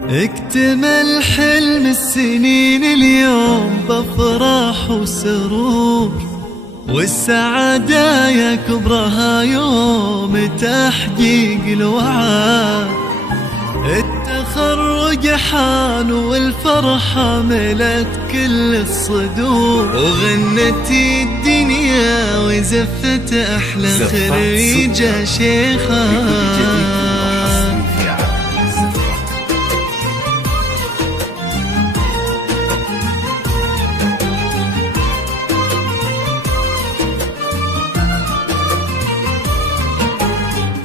اكتمل حلم السنين اليوم بافراح وسرور، والسعادة يا كبرها يوم تحقيق الوعد. التخرج حان والفرحة ملت كل الصدور، وغنت الدنيا وزفت أحلى خريجة شيخة.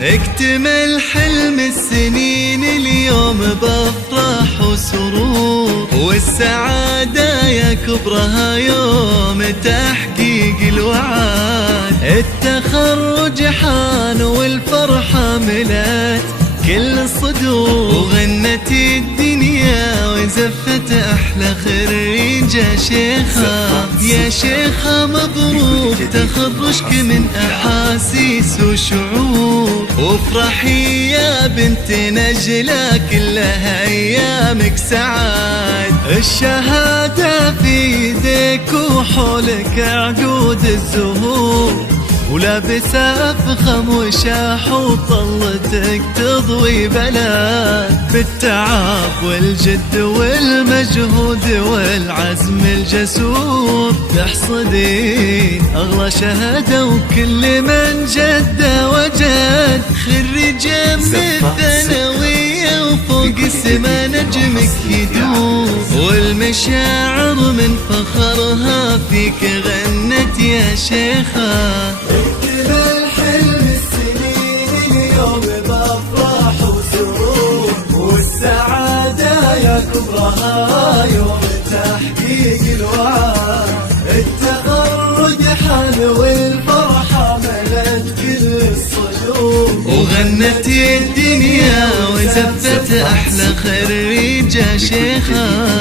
اكتمل حلم السنين اليوم بافراح وسرور، والسعادة يا كبرها يوم تحقيق الوعد. التخرج حان والفرحة ملت كل الصدور، وغنت الدنيا وزفت أحلى خريجة شيخة. يا شيخة مبروك تخرجك من أحاسيس وشعور، وافرحي يا بنت نجلة كلها أيامك سعاد. الشهادة في يديك وحولك عقود الزهور، ولابسة فخم وشاح وطلتك تضوي بلد. بالتعب والجد والمجهود والعزم الجسور تحصدين أغلى شهادة، وكل من جد وجد. خريجة من الثانوية وفوق السما نجمك يدور، والمشاعر من فخرها فيك غنت يا شيخة. اكتمل حلم السنين اليوم بافراح وسرور، والسعادة يا كبرها يوم تحقيق الوعد. التخرج حان والفرحة ملت كل الصدور، وغنت الدنيا وزفت أحلى خريجة شيخة.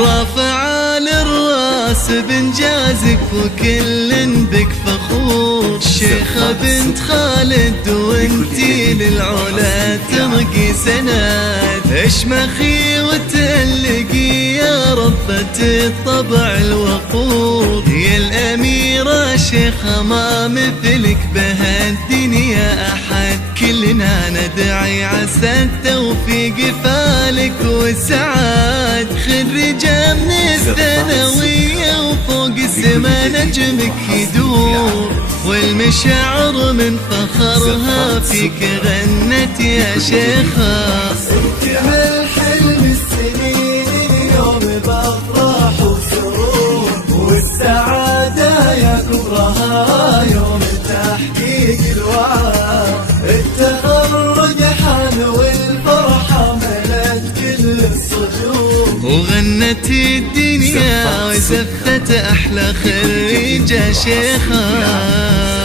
رافع للراس بنجازك وكل بك فخور. شيخة بنت خالد وانتي للعلا ترقي سند، اشمخي وتألقي يا ربة الطبع الوقور. يا الأميرة شيخة ما مثلك بهالدنيا أحد، كلنا ندعي عسى التوفيق فالك والسعاد. خريجة من الثانوية وفوق السما نجمك يدور، والمشاعر من فخرها فيك غنت يا شيخة. اكتمل حلم السنين اليوم بافراح وسرور، والسعادة يا كبرها يوم تحقيق الوعد. التخرج حان والفرحة ملت كل الصدور، وغنت الدنيا وزفت أحلى خريجة شيخة.